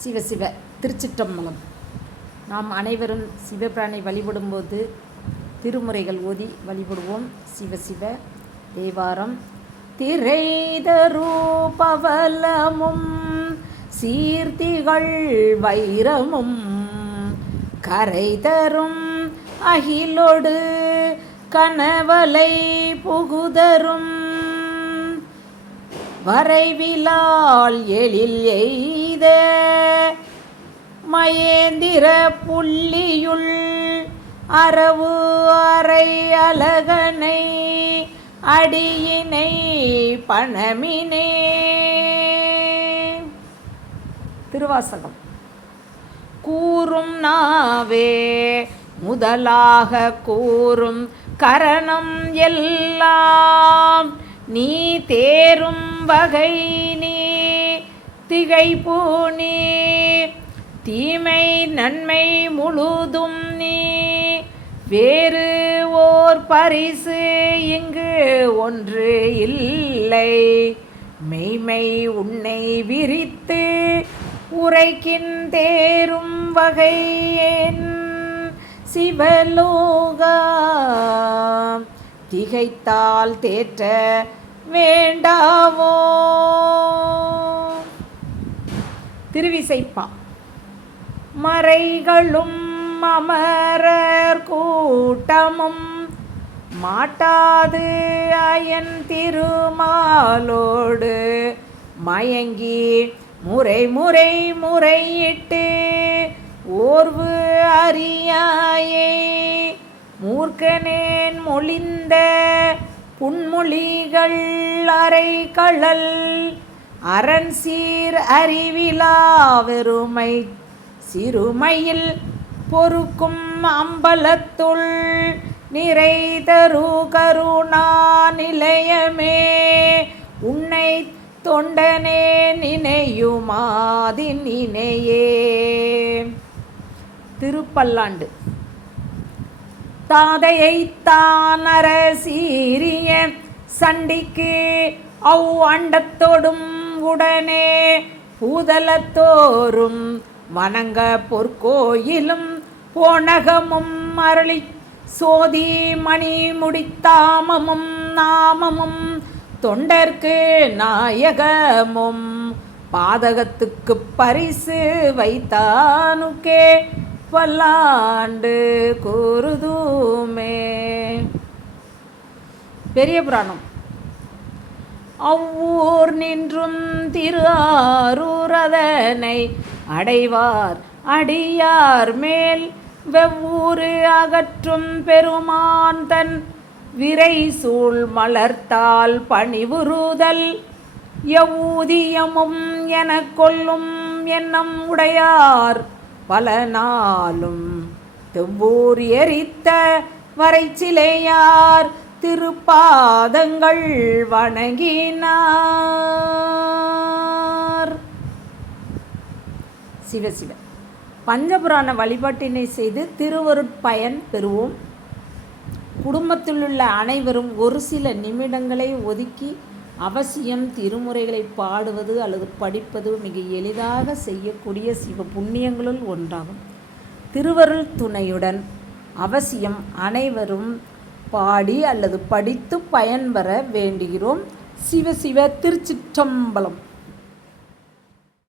சிவ சிவ திருச்சிற்றம்பலம் நாம் அனைவரும் சிவபிரானை வழிபடும்போது திருமுறைகள் ஓதி வழிபடுவோம். சிவ சிவ தேவாரம். திரைதரூபவலமும் சீர்த்திகள் வைரமும் கரை தரும் அகிலொடு கனவலை புகுதரும். வரைவிலால் எழில் எய்த மயேந்திர புள்ளியுள் அரவு அறை அழகனை அடியினை பணமினே. திருவாசகம். கூறும் நாவே முதலாக கூறும் கரணம் எல்லாம் நீ தேரும் வகை நீ. திகைப்பூ நீ தீமை நன்மை முழுதும் நீ. வேறு ஓர் பரிசு இங்கு ஒன்று இல்லை. மெய்மை உன்னை விரித்து உரைக்கின் தேரும் வகையேன். சிவலோகா திகைத்தால் தேற்ற வேண்டாவோ? திருவிசைப்பா. மறைகளும் அமரர் கூட்டமும் மாட்டாது அயன் திருமாலோடு மயங்கி முறை முறை முறையிட்டு ஓர்வு அறியாயே. மூர்க்கனேன் மொழிந்த புன்மொழிகள் அறை கழல் அரண் சீர் அறிவிலா வெறுமை சிறுமையில் பொறுக்கும் அம்பலத்துள் நிறை தரு கருணா நிலையமே. உன்னை தொண்டனே நினையுமாதி நினையே. திருப்பல்லாண்டு. தாதையை தானர சீரிய சண்டிக்கு அவ் அண்டத்தோடும் உடனே பூதலத்தோறும் வணங்க பொற்கோயிலும் போனகமும் அருளி. சோதி மணி முடித்தாமமும் நாமமும் தொண்டர்க்கு நாயகமும் பாதகத்துக்கு பரிசு வைத்தானுக்கே பல்லாண்டு கூறுதுமே. பெரிய புராணம். அவ்வூர் நின்றும் திரு ஆரூரதனை அடைவார் அடியார் மேல். வெவ்வூறு அகற்றும் பெருமான் தன் விரை சூழ் மலர்த்தால் பணிவுறுதல். எவ்வூதியமும் எனக் கொள்ளும் எண்ணம் உடையார் பல நாளும் தெவ்வூர் எரித்த வரைச்சிலையார் திருப்பாதங்கள் வணங்கினார். சிவசிவ பஞ்சபுராண வழிபாட்டினை செய்து திருவருட்பயன் பெறுவோம். குடும்பத்தில் உள்ள அனைவரும் ஒரு சில நிமிடங்களை ஒதுக்கி அவசியம் திருமுறைகளை பாடுவது அல்லது படிப்பது மிக எளிதாக செய்யக்கூடிய சிவ புண்ணியங்களுள் ஒன்றாகும். திருவருள் துணையுடன் அவசியம் அனைவரும் பாடி அல்லது படித்து பயன்பெற வேண்டுகிறோம். சிவ சிவ திருச்சிற்றம்பலம்.